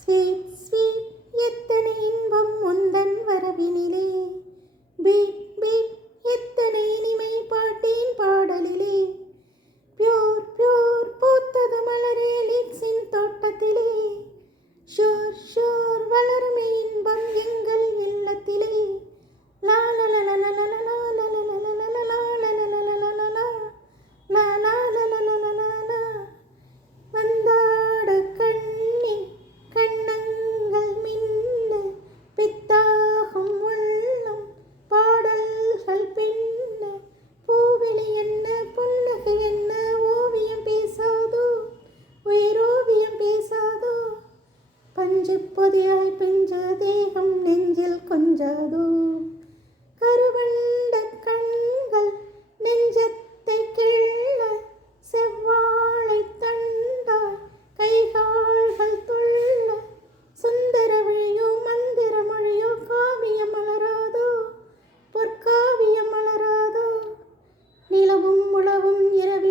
Sweet sweet எத்தனை இன்பம் கொஞ்சி பொதியாய் பெஞ்ச தேகம் நெஞ்சில் கொஞ்சதோ? கருவண்ட கண்கள் நெஞ்சத்தை கிள்ள செவ்வாழை தண்டாய் கைகால்கள் துள்ள. சுந்தர வழியோ மந்திர மொழியோ காவிய மலராதோ? பொற்காவிய மலராதோ? நிலவும் உளவும் இரவி